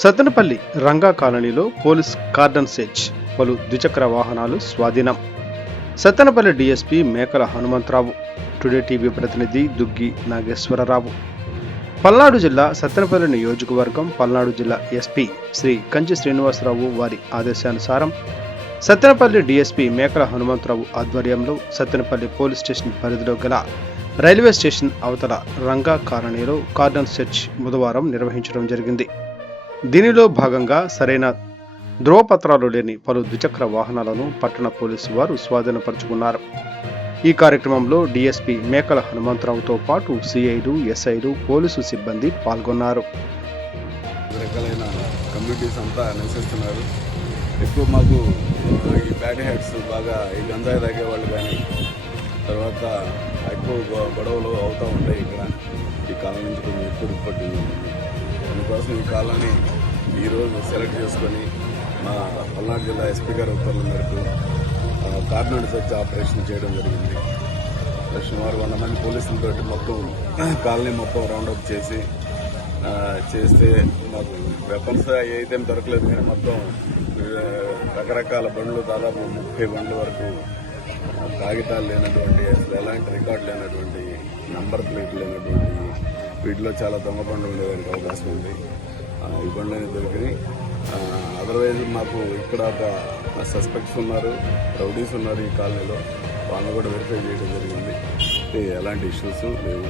సత్తెనపల్లి రంగా కాలనీలో police cordon search, పలు ద్విచక్ర వాహనాలు స్వాధీనం. సత్తెనపల్లి డీఎస్పీ మేకల హనుమంతరావు, టుడే టీవీ ప్రతినిధి దుగ్గి నాగేశ్వరరావు. పల్నాడు జిల్లా సత్తెనపల్లి నియోజకవర్గం పల్నాడు జిల్లా ఎస్పీ శ్రీ కంచి శ్రీనివాసరావు వారి ఆదేశానుసారం సత్తెనపల్లి డీఎస్పీ మేకల హనుమంతరావు ఆధ్వర్యంలో సత్తెనపల్లి పోలీస్ స్టేషన్ పరిధిలో గల రైల్వే స్టేషన్ అవతల రంగా కాలనీలో కార్డన్ సెర్చ్ బుధవారం నిర్వహించడం జరిగింది. దీనిలో భాగంగా సరైన ధ్రువపత్రాలు లేని పలు ద్విచక్ర వాహనాలను పట్టణ పోలీసు వారు స్వాధీనపరుచుకున్నారు. ఈ కార్యక్రమంలో డీఎస్పీ మేకల హనుమంతరావుతో పాటు సిఐలు, ఎస్ఐలు, పోలీసు సిబ్బంది పాల్గొన్నారు. రకాలైన కమ్యూనిటీస్ అంతా నివసిస్తున్నారు. ఎక్కువ మాకు ఈ బ్యాడ్ హ్యాట్స్ బాగా ఈ గంజాయి తాగే వాళ్ళు కానీ తర్వాత ఎక్కువ గొడవలు అవుతూ ఉంటాయి. ఇక్కడ ఈ కాలం నుంచి కొంచెం ఎక్కువ రిపోర్టింగ్ ఉంది. అందుకోసం ఈ కాలాన్ని ఈరోజు సెలెక్ట్ చేసుకొని మా పల్నాడు జిల్లా ఎస్పీ గారి ఉత్తర్వుల మేరకు కార్డన్ సెర్చ్ ఆపరేషన్ చేయడం జరిగింది. సుమారు 100 మంది పోలీసులతో మొత్తం కాలనీ మొత్తం రౌండప్ చేస్తే మాకు వెపన్స్ ఏదైతే దొరకలేదు, కానీ మొత్తం రకరకాల బండ్లు, దాదాపు 30 బండ్ల వరకు కాగితాలు లేనటువంటి, అసలు ఎలాంటి రికార్డు లేనటువంటి, నంబర్ ప్లేట్ లేనటువంటి, వీటిలో చాలా దొంగ బండ్లు ఉండేదానికి అవకాశం ఉంది. ఈ బండ్లు అనేది దొరికినాయి. అదర్వైజ్ మాకు ఇక్కడ ఒక సస్పెక్ట్స్ ఉన్నారు, రౌడీస్ ఉన్నారు ఈ కాలనీలో, వాళ్ళని కూడా వెరిఫై చేయడం జరిగింది. ఎలాంటి ఇష్యూస్ లేవు.